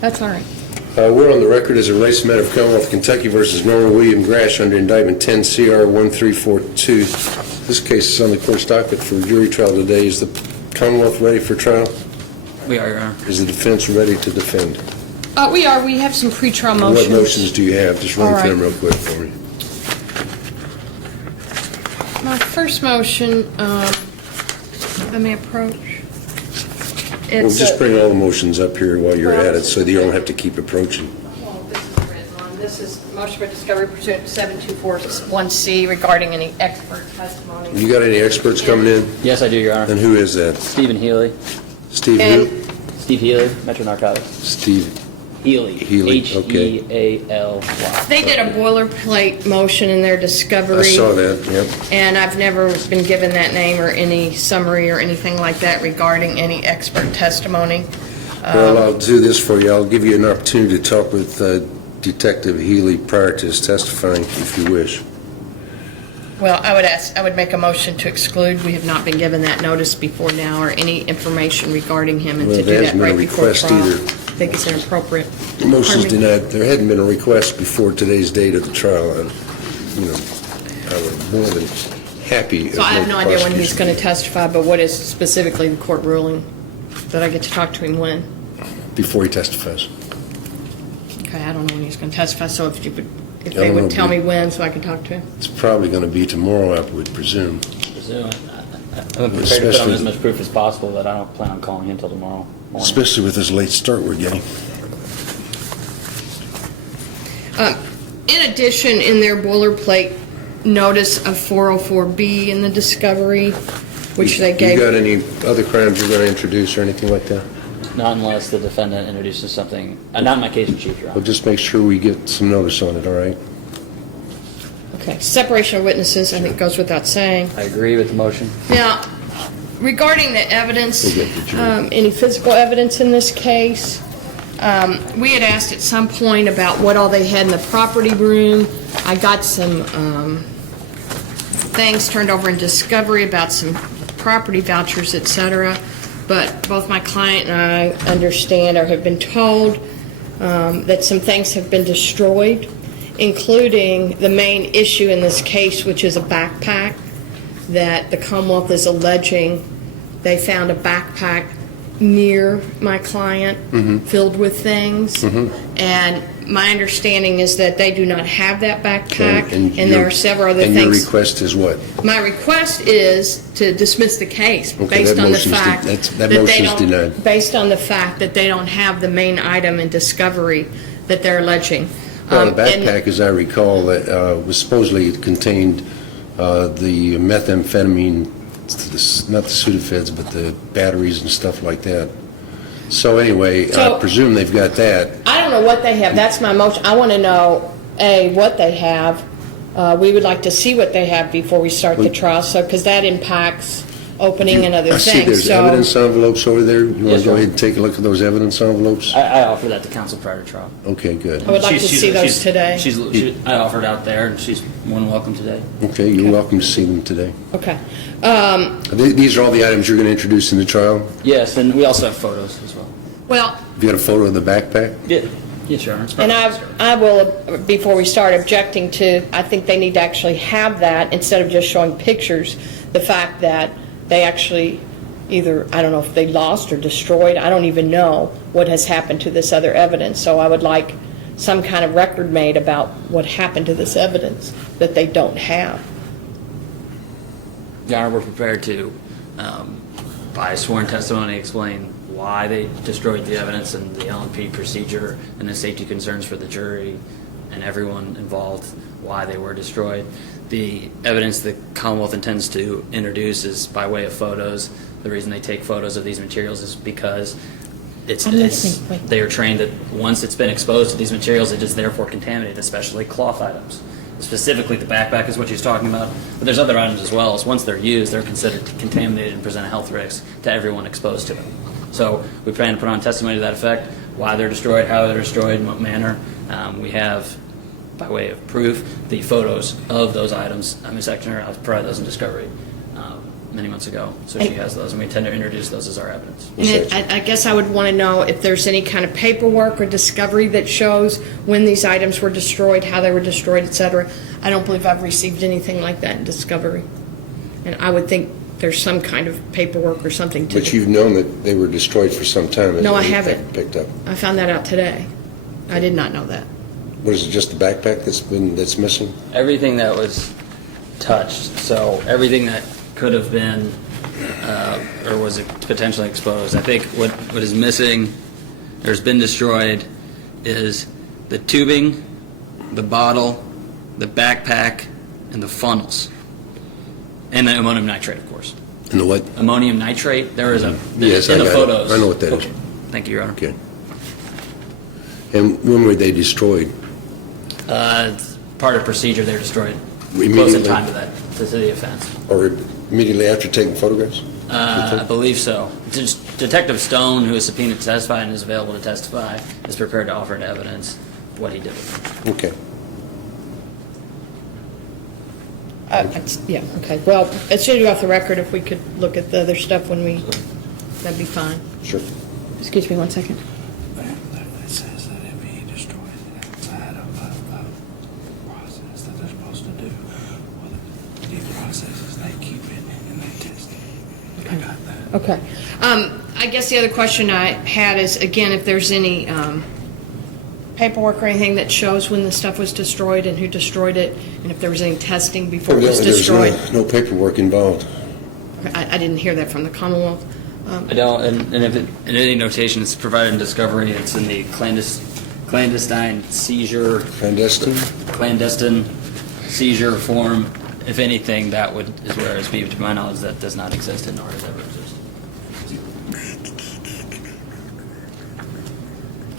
That's all right. We're on the record as a race matter of Commonwealth, Kentucky versus Norman Grasch under indictment 10 CR 1342. This case is on the court's docket for jury trial today. Is the Commonwealth ready for trial? We are, Your Honor. Is the defense ready to defend? We are. We have some pre-trial motions. What motions do you have? Just run through them real quick for me. My first motion, let me approach. Well, just bring all the motions up here while you're at it so that you don't have to keep approaching. Well, this is written on. This is motion for discovery pursuant to 7241C regarding any expert testimony. You got any experts coming in? Yes, I do, Your Honor. And who is that? Stephen Healy. Steve who? Steve Healy, Metro Narcotics. Steve Healy. Healy, okay. Healy. They did a boilerplate motion in their discovery. I saw that, yep. And I've never been given that name or any summary or anything like that regarding any expert testimony. Well, I'll do this for you. I'll give you an opportunity to talk with Detective Healy prior to his testifying, if you wish. Well, I would make a motion to exclude. We have not been given that notice before now or any information regarding him, and Well, to do there that hasn't been right a before request trial. either. I think it's inappropriate. The motion's Pardon me? denied. There hadn't been a request before today's date of the trial. And, I was more than happy. So I have no idea when he's going to testify, but what is specifically the court ruling that I get to talk to him when? Before he testifies. Okay, I don't know when he's going to testify, so if they don't know, would tell but- me when so I can talk to him. It's probably going to be tomorrow, I would presume. I'm prepared to put on as much proof as possible that I don't plan on calling him until tomorrow morning. Especially with this late start we're getting. In addition, in their boilerplate notice of 404B in the discovery, which they gave. You got any other crimes you're going to introduce or anything like that? Not unless the defendant introduces something, not in my case in chief, Your Well, Honor. just make sure we get some notice on it, all right? Okay, separation of witnesses, I think goes without saying. I agree with the motion. Now, regarding the evidence, We'll get the jury. any physical evidence in this case, we had asked at some point about what all they had in the property room. I got some things turned over in discovery about some property vouchers, etc. But both my client and I understand or have been told that some things have been destroyed, including the main issue in this case, which is a backpack that the Commonwealth is alleging they found a backpack near my client filled with things. And my understanding is that they do not have that backpack, and there are several other and things. your request is what? My request is to dismiss the case Okay, based that on the motion's fact that they motion's don't, denied. based on the fact that they don't have the main item in discovery that they're alleging. Well, the And- backpack, as I recall, was supposedly contained the methamphetamine, not the Sudafeds, but the batteries and stuff like that. So anyway, So- I presume they've got that. I don't know what they have. That's my motion. I want to know, A, what they have. We would like to see what they have before we start the trial, so, because that impacts opening and other I see things. there's So, evidence envelopes over there. You want Yes, to go sir. ahead and take a look at those evidence envelopes? I offer that to counsel prior to trial. Okay, good. I would like to see those today. I offered out there, and she's more than welcome today. Okay, you're welcome to see them today. Okay. These are all the items you're going to introduce in the trial? Yes, and we also have photos as well. Well, You got a photo of the backpack? Yeah. Yes, Your Honor. It's and perfect. I will, before we start objecting to, I think they need to actually have that instead of just showing pictures, the fact that they actually either, I don't know if they lost or destroyed, I don't even know what has happened to this other evidence. So I would like some kind of record made about what happened to this evidence that they don't have. Your Honor, we're prepared to, by sworn testimony, explain why they destroyed the evidence and the L&P procedure and the safety concerns for the jury and everyone involved, why they were destroyed. The evidence the Commonwealth intends to introduce is by way of photos. The reason they take photos of these materials is because I'm listening. Wait. they are trained that once it's been exposed to these materials, it is therefore contaminated, especially cloth items. Specifically, the backpack is what she's talking about, but there's other items as well. As once they're used, they're considered contaminated and present a health risk to everyone exposed to them. So we plan to put on testimony to that effect, why they're destroyed, how they're destroyed, in what manner. We have, by way of proof, the photos of those items. Ms. Exner, I'll provide those in discovery. many months ago, so she has those, and we intend to introduce those as our evidence. And I guess I would want to know if there's any kind of paperwork or discovery that shows when these items were destroyed, how they were destroyed, et cetera. I don't believe I've received anything like that in discovery. And I would think there's some kind of paperwork or something to But you've known that they were destroyed for some time. No, I and haven't. Picked up. I found that out today. I did not know that. What is it, just the backpack that's missing? Everything that was touched, so everything that could have been or was potentially exposed. I think what is missing or has been destroyed is the tubing, the bottle, the backpack, and the funnels. And the ammonium nitrate, of course. And the what? Ammonium nitrate, there is a, Yes, in I the got it. photos. I know what that is. Okay. Thank you, Your Honor. Okay. And when were they destroyed? It's part of procedure, they're destroyed. Close in Immediately? time to that, to the offense. Or immediately after taking photographs? I believe so. Detective Stone, who is subpoenaed to testify and is available to testify, is prepared to offer into evidence what he did with them. Okay. Yeah, okay. Well, it should be off the record if we could look at the other stuff when we, that'd be fine. Sure. Excuse me 1 second. It says that if he destroys it outside of the process that they're supposed to do, well, the processes, they keep it and they test it. I got that. Okay. I guess the other question I had is, again, if there's any paperwork or anything that shows when the stuff was destroyed and who destroyed it, and if there was any testing before it was Evidently, destroyed. no paperwork involved. I didn't hear that from the Commonwealth. I don't, and if it, in any notation it's provided in discovery, it's in the clandestine seizure, clandestine seizure form. If anything, that is where it's me, to my knowledge, that does not exist and nor has ever existed.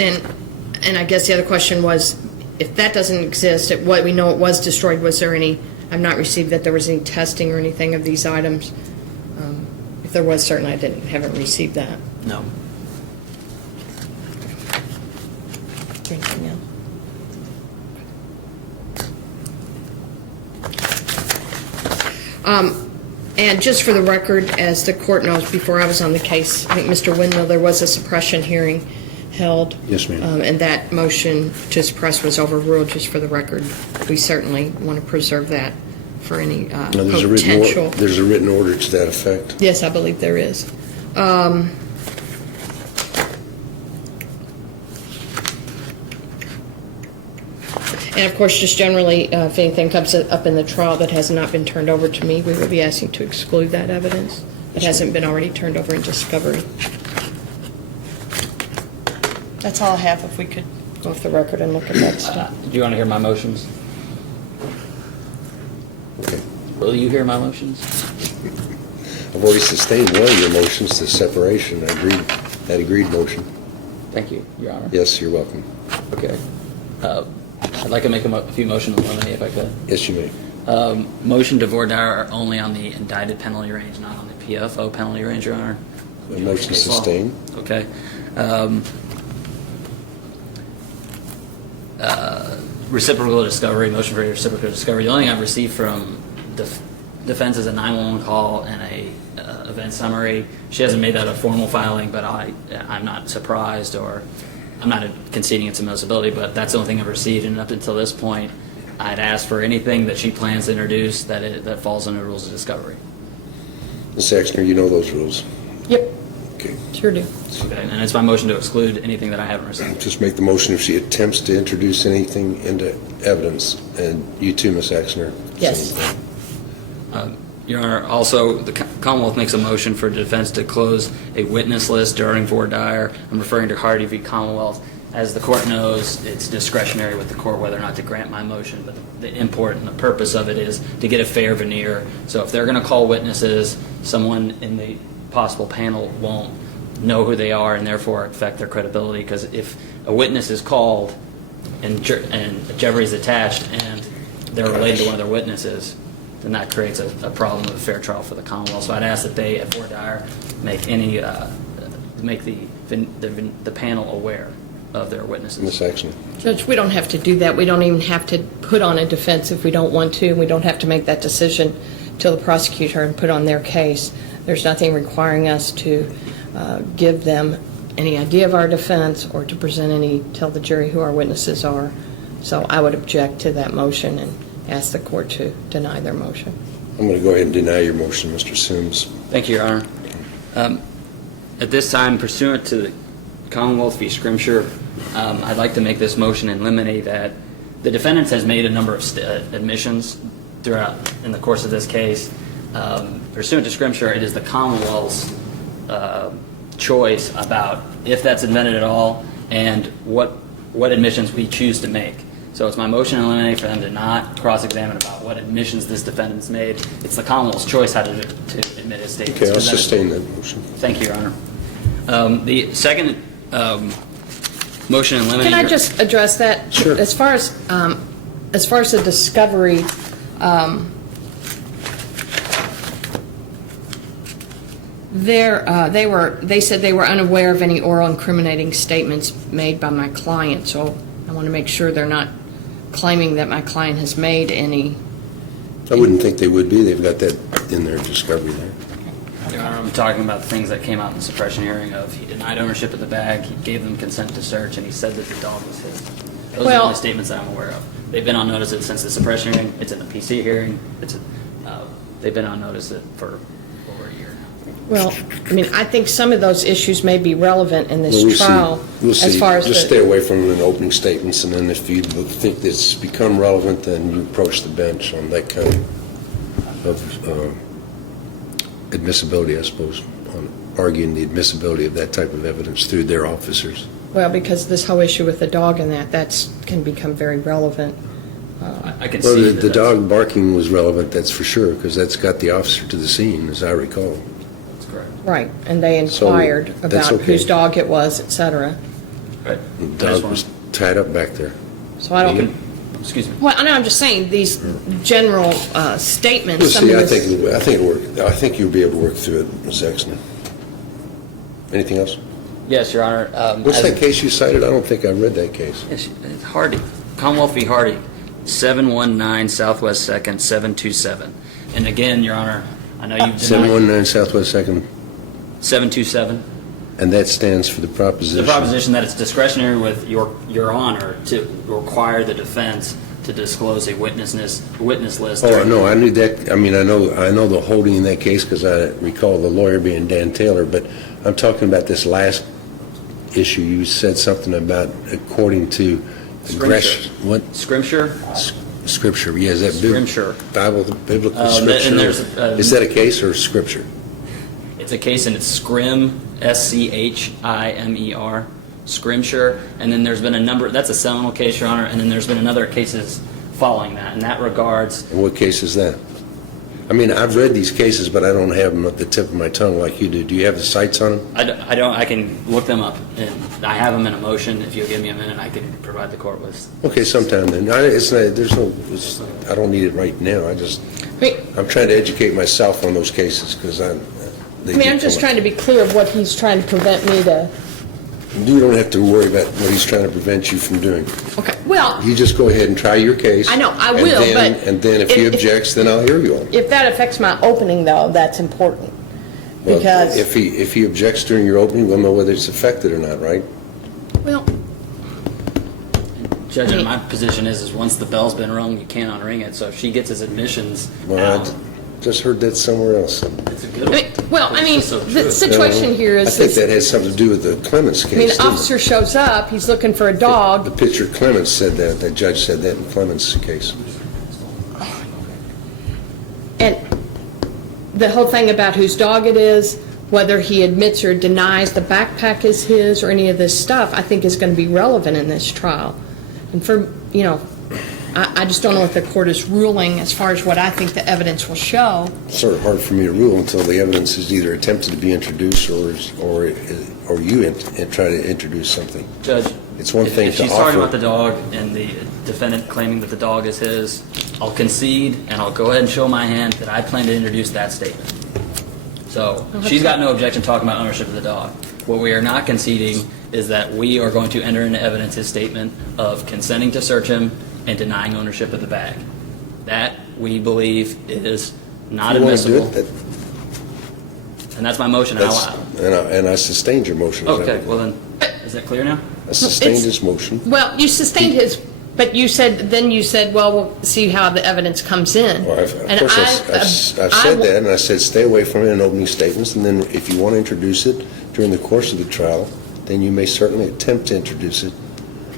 And I guess the other question was, if that doesn't exist, what we know it was destroyed, was there any, I've not received that there was any testing or anything of these items. If there was, certainly I haven't received that. No. Is there anything else? And just for the record, as the court knows, before I was on the case, I think Mr. Windmill, there was a suppression hearing held. Yes, ma'am. And that motion to suppress was overruled, just for the record. We certainly want to preserve that for any Now, potential. there's a written order to that effect. Yes, I believe there is. And of course, just generally, if anything comes up in the trial that has not been turned over to me, we will be asking to exclude that evidence. It hasn't been already turned over in discovery. That's all I have, if we could go off the record and look at that stuff. Do you want to hear my motions? Okay. Will you hear my motions? I've already sustained one of your motions, the separation. That agreed motion. Thank you, Your Honor. Yes, you're welcome. Okay. I'd like to make a few motions on limine if I could. Yes, you may. Motion to voir dire only on the indicted penalty range, not on the PFO penalty range, Your Honor. A motion sustained. Okay. Reciprocal discovery, motion for reciprocal discovery. The only thing I've received from defense is a 911 call and a event summary. She hasn't made that a formal filing, but I'm not surprised, or I'm not conceding its admissibility, but that's the only thing I've received. And up until this point, I'd asked for anything that she plans to introduce that falls under rules of discovery. Ms. Exner, you know those rules. Yep, Okay. sure do. Okay, and it's my motion to exclude anything that I haven't received. Just make the motion if she attempts to introduce anything into evidence. And you too, Ms. Exner. Yes. Same thing. Your Honor, also, the Commonwealth makes a motion for defense to close a witness list during voir dire. I'm referring to Hardy v. Commonwealth. As the court knows, it's discretionary with the court whether or not to grant my motion, but the import and the purpose of it is to get a fair veneer. So if they're going to call witnesses, someone in the possible panel won't know who they are and therefore affect their credibility, because if a witness is called and jeopardy's attached and they're related to one of their witnesses, then that creates a problem of a fair trial for the Commonwealth. So I'd ask that they, at voir dire, make the panel aware of their witnesses. Ms. Exner. Judge, we don't have to do that. We don't even have to put on a defense if we don't want to, and we don't have to make that decision till the prosecutor and put on their case. There's nothing requiring us to give them any idea of our defense or to tell the jury who our witnesses are. So I would object to that motion and ask the court to deny their motion. I'm going to go ahead and deny your motion, Mr. Sims. Thank you, Your Honor. At this time, pursuant to the Commonwealth v. Scrimshire, I'd like to make this motion and eliminate that. The defendant has made a number of admissions throughout in the course of this case. Pursuant to Scrimshire, it is the Commonwealth's choice about if that's admitted at all and what admissions we choose to make. So it's my motion to eliminate for them to not cross-examine about what admissions this defendant's made. It's the Commonwealth's choice how to admit his statements. Okay, I'll sustain that motion. Thank you, Your Honor. The second motion to eliminate... Can I just address that? Sure. As far as the discovery, they said they were unaware of any oral incriminating statements made by my client. So I want to make sure they're not claiming that my client has made any. I wouldn't think they would be. They've got that in their discovery there. Your Honor, I'm talking about the things that came out in the suppression hearing of he denied ownership of the bag, he gave them consent to search, and he said that the dog was his. Those are the only statements that I'm aware of. They've been on notice since the suppression hearing. It's in the PC hearing. They've been on notice for over a year now. Well, I mean, I think some of those issues may be relevant in this Well, trial. We'll see. As far as Just stay away from the opening statements, and then if you think it's become relevant, then you approach the bench on that kind of admissibility, I suppose, on arguing the admissibility of that type of evidence through their officers. Well, because this whole issue with the dog and that can become very relevant. I can Well, see the dog barking was relevant, that's for sure, because that's got the officer to the scene, as I recall. That's correct. Right, and they inquired So, that's about okay. whose dog it was, et cetera. Right. The dog was tied up back there. So I don't. Excuse me. Well, I know. I'm just saying these general statements. We'll some see, of I this- think it'll work. I think you'll be able to work through it, Ms. Exner. Anything else? Yes, Your Honor. What's that case you cited? I don't think I read that case. It's Hardy. Commonwealth v. Hardy, 719 Southwest 2nd, 727. And again, Your Honor, I know you've denied... 719 Southwest 2nd, 727. and that stands for the proposition. The proposition that it's discretionary with Your Honor to require the defense to disclose a witness list. Oh, no, I knew that. I mean, I know the holding in that case because I recall the lawyer being Dan Taylor, but I'm talking about this last issue. You said something about according to Scrimshire. What? Scrimshire? Scripture. Yeah, is that Scrimshire. biblical And scripture? there's, Is that a case or scripture? It's a case and it's Scrim, S-C-H-I-M-E-R, Scrimshire. And then there's been a number, that's a seminal case, Your Honor, and then there's been another cases following that. In that regards, And what case is that? I mean, I've read these cases, but I don't have them at the tip of my tongue like you do. Do you have the cites on them? I can look them up, and I have them in a motion. If you'll give me a minute, I can provide the court with. Okay, sometime then. I don't need it right now. I'm trying to educate myself on those cases because I'm just trying to be clear of what he's trying to prevent me to. You don't have to worry about what he's trying to prevent you from doing. Okay. Well, You just go ahead and try your case. I know, I will, but And then if he objects, then I'll hear you on it. if that affects my opening, though, that's important. Well, Because if he objects during your opening, we'll know whether it's affected or not, right? well, Judge, and my position is once the bell's been rung, you can't unring it. So if she gets his admissions Well, out, I just heard that somewhere else. it's a good one. I mean, It's just so the true. situation here I is. think that has something to do with the Clements case. I mean, the didn't it? officer shows up, he's looking for a The dog, picture Clements said that. The judge said that in Clements' case. and the whole thing about whose dog it is, whether he admits or denies the backpack is his or any of this stuff, I think is going to be relevant in this trial. And I just don't know what the court is ruling as far as what I think the evidence will show. It's sort of hard for me to rule until the evidence is either attempted to be introduced or you try to introduce something. Judge, It's one thing if to she's talking offer- about the dog and the defendant claiming that the dog is his, I'll concede and I'll go ahead and show my hand that I plan to introduce that statement. So she's got no objection talking about ownership of the dog. What we are not conceding is that we are going to enter into evidence his statement of consenting to search him and denying ownership of the bag. That, we believe, is not If you wanna do admissible. And that's my motion. And I sustained your motion. Okay, well then, is that clear now? I sustained It's- his motion. Well, you sustained his, but you said, well, we'll see how the evidence comes in. Well, of And course, I've said that, and I said, stay away from it in opening statements, and then if you want to introduce it during the course of the trial, then you may certainly attempt to introduce it.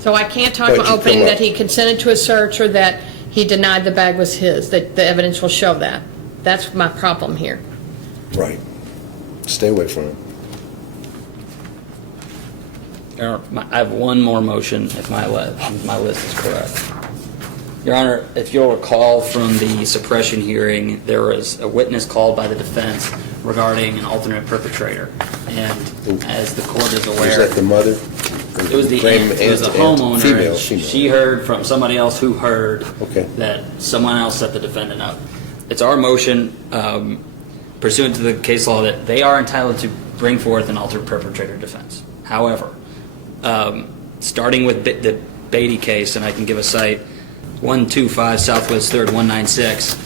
So I can't talk But about you opening come that up- he consented to a search or that he denied the bag was his, that the evidence will show that. That's my problem here. Right. Stay away from it. I have one more motion if my list is correct. Your Honor, if you'll recall from the suppression hearing, there was a witness called by the defense regarding an alternate perpetrator. And as the court is Was aware, that the mother? it was the homeowner. Female. and She heard from somebody else who heard Okay. that someone else set the defendant up. It's our motion, pursuant to the case law, that they are entitled to bring forth an alternate perpetrator defense. However, starting with the Beatty case, and I can give a cite, 125 Southwest 3rd 196,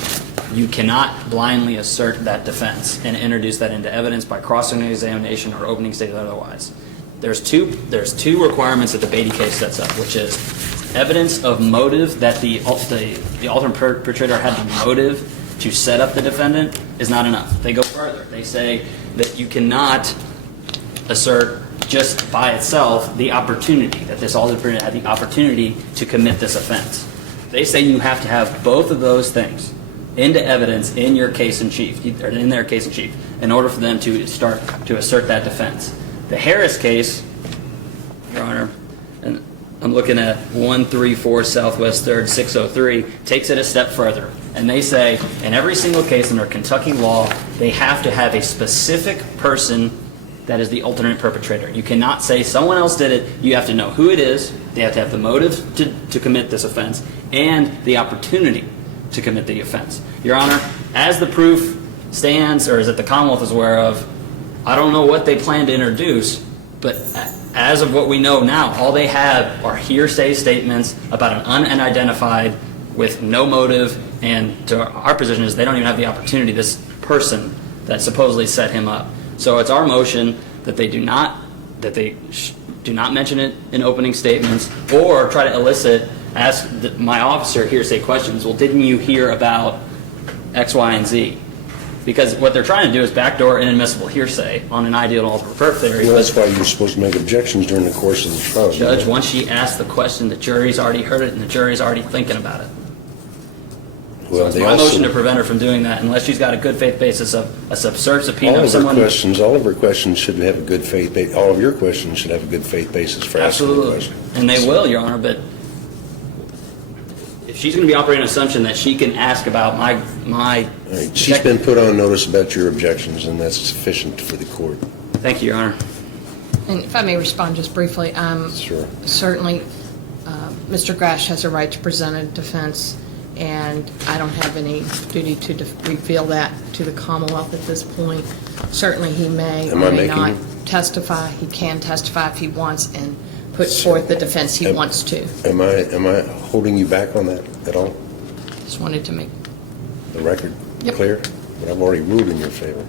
you cannot blindly assert that defense and introduce that into evidence by cross-examination or opening statement otherwise. There's two requirements that the Beatty case sets up, which is evidence of motive, that the alternate perpetrator had the motive to set up the defendant is not enough. They go further. They say that you cannot assert just by itself the opportunity, that this alternate perpetrator had the opportunity to commit this offense. They say you have to have both of those things into evidence in your case in chief, or in their case in chief, in order for them to start to assert that defense. The Harris case, Your Honor, and I'm looking at 134 Southwest 3rd 603, takes it a step further. And they say in every single case under Kentucky law, they have to have a specific person that is the alternate perpetrator. You cannot say someone else did it. You have to know who it is. They have to have the motive to commit this offense and the opportunity to commit the offense. Your Honor, as the proof stands, or as that the Commonwealth is aware of, I don't know what they plan to introduce, but as of what we know now, all they have are hearsay statements about an unidentified with no motive, and to our position is they don't even have the opportunity, this person that supposedly set him up. So it's our motion that they do not mention it in opening statements or try to elicit, ask my officer hearsay questions. Well, didn't you hear about X, Y, and Z? Because what they're trying to do is backdoor inadmissible hearsay on an ideal alternate perp theory. Well, that's why you're supposed to make objections during the course of the trial. Judge, once she asks the question, the jury's already heard it and the jury's already thinking about it. Well, It's they my also, motion to prevent her from doing that unless she's got a good faith basis of a search subpoena all of of her someone. questions should have a good faith. All of your questions should have a good faith basis for asking the Absolutely. question. And they will, Your Honor, but if she's going to be operating on an assumption that she can ask about my All right, she's been put on notice about your objections, and that's sufficient for the court. Thank you, Your Honor. And if I may respond just briefly, Sure. certainly Mr. Grasch has a right to present a defense, and I don't have any duty to reveal that to the Commonwealth at this point. Certainly he may Am or I may making not you- testify. He can testify if he wants and put forth the defense he wants to. Am I holding you back on that at all? Just wanted to make, The record Yep. clear? But I've already ruled in your favor.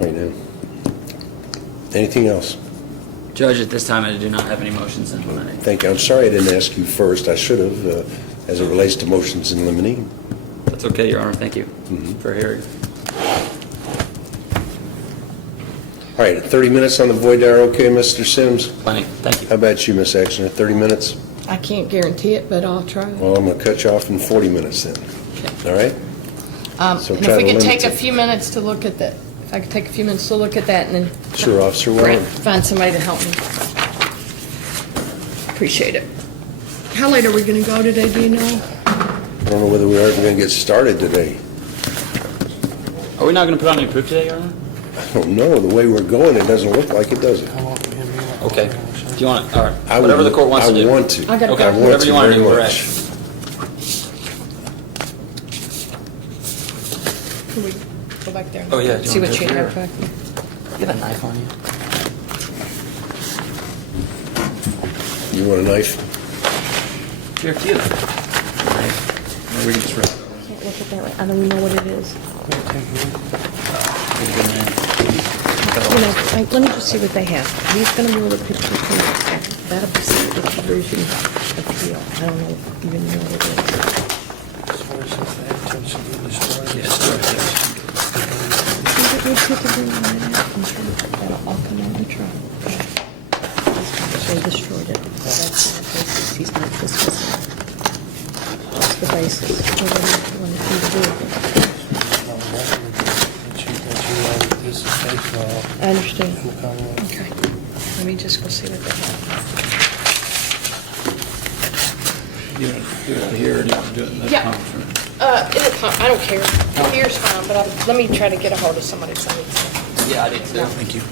Right now. Anything else? Judge, at this time, I do not have any motions in limine. Thank you. I'm sorry I didn't ask you first. I should have, as it relates to motions in limine. That's okay, Your Honor. Thank you for hearing. All right, 30 minutes on the voir dire, okay, Mr. Sims? Plenty. Thank you. How about you, Miss Exner? 30 minutes? I can't guarantee it, but I'll try. Well, I'm going to cut you off in 40 minutes then. All right? So And try if we to could limit take a it. few minutes to look at that, if I could take a few minutes to look at that and then. Sure, Officer Warren. Find somebody to help me. Appreciate it. How late are we going to go today, do you know? I don't know whether we are even going to get started today. Are we not going to put on any proof today, Your Honor? I don't know. The way we're going, it doesn't look like it, does it? Okay. Do you want to, all right, I would- whatever the court wants to do. I want to. I gotta Okay, go. I want whatever you want to very do, we're much. at. Can we go back there? Oh, yeah, do you See want what to you go have through back there? You have a knife on you? You want a knife? Here, to you. Knife. Or we can just rip it. look at that. I don't even know what it is. Let me just see what they have. He's going to rule a picture from that. That'll be the conversion appeal. I don't even know what it is. That'll all come on the trial. They destroyed it. That's not the basis. He's not dismissing. That's the basis. What do you want to do? I understand. Okay. Let me just go see what they have. You want to do it here or do you want to do it in the Yeah. conference room? I don't care. Here's fine, but let me try to get a hold of somebody. Yeah, I did too. Thank you.